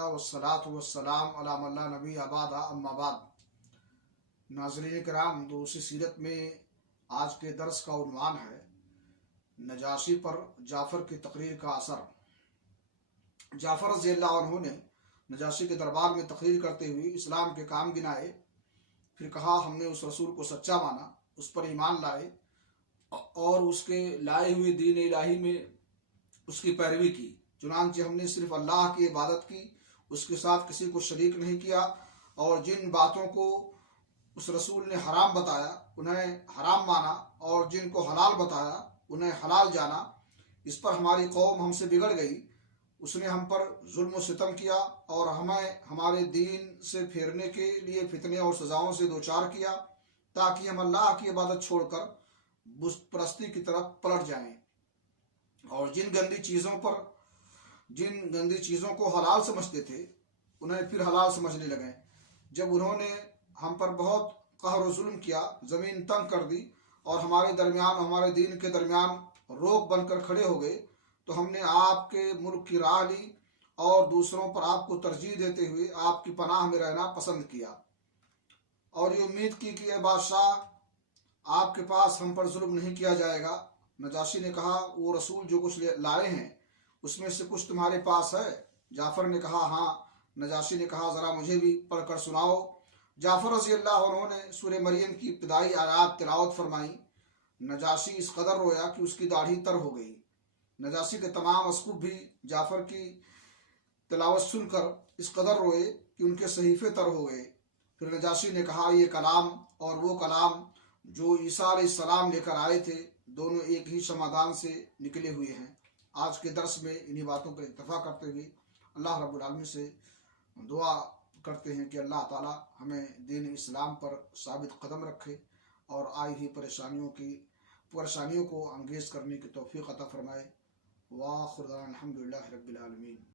الحمد والصلاۃ والسلام علی من لا نبی بعد اما بعد۔ ناظرین کرام، دروس سیرت میں آج کے درس کا عنوان ہے نجاشی پر جعفر کی تقریر کا اثر۔ جعفر رضی اللہ عنہ نے نجاشی کے دربار میں تقریر کرتے ہوئے اسلام کے کام گنائے، پھر کہا ہم نے اس رسول کو سچا مانا، اس پر ایمان لائے اور اس کے لائے ہوئے دین الہی میں اس کی پیروی کی۔ چنانچہ ہم نے صرف اللہ کی عبادت کی، اس کے ساتھ کسی کو شریک نہیں کیا، اور جن باتوں کو اس رسول نے حرام بتایا انہیں حرام مانا، اور جن کو حلال بتایا انہیں حلال جانا۔ اس پر ہماری قوم ہم سے بگڑ گئی، اس نے ہم پر ظلم و ستم کیا اور ہمیں ہمارے دین سے پھیرنے کے لیے فتنے اور سزاؤں سے دوچار کیا، تاکہ ہم اللہ کی عبادت چھوڑ کر بت پرستی کی طرف پلٹ جائیں، اور جن گندی چیزوں کو حلال سمجھتے تھے انہیں پھر حلال سمجھنے لگے۔ جب انہوں نے ہم پر بہت قہر و ظلم کیا، زمین تنگ کر دی اور ہمارے درمیان ہمارے دین کے درمیان روک بن کر کھڑے ہو گئے، تو ہم نے آپ کے ملک کی راہ لی اور دوسروں پر آپ کو ترجیح دیتے ہوئے آپ کی پناہ میں رہنا پسند کیا، اور یہ امید کی کہ اے بادشاہ آپ کے پاس ہم پر ظلم نہیں کیا جائے گا۔ نجاشی نے کہا وہ رسول جو کچھ لائے ہیں اس میں سے کچھ تمہارے پاس ہے؟ جعفر نے کہا ہاں۔ نجاشی نے کہا ذرا مجھے بھی پڑھ کر سناؤ۔ جعفر رضی اللہ عنہ نے سورہ مریم کی ابتدائی آیات تلاوت فرمائی۔ نجاشی اس قدر رویا کہ اس کی داڑھی تر ہو گئی۔ نجاشی کے تمام اسقف بھی جعفر کی تلاوت سن کر اس قدر روئے کہ ان کے صحیفے تر ہو گئے۔ پھر نجاشی نے کہا یہ کلام اور وہ کلام جو عیسیٰ علیہ السلام لے کر آئے تھے دونوں ایک ہی شمعدان سے نکلے ہوئے ہیں۔ آج کے درس میں انہی باتوں پر اتفاق کرتے ہوئے اللہ رب العالمین سے دعا کرتے ہیں کہ اللہ تعالی ہمیں دین اسلام پر ثابت قدم رکھے اور آئی ہوئی پریشانیوں کو انگیز کرنے کی توفیق عطا فرمائے۔ وآخر دعوانا الحمدللہ رب العالمین۔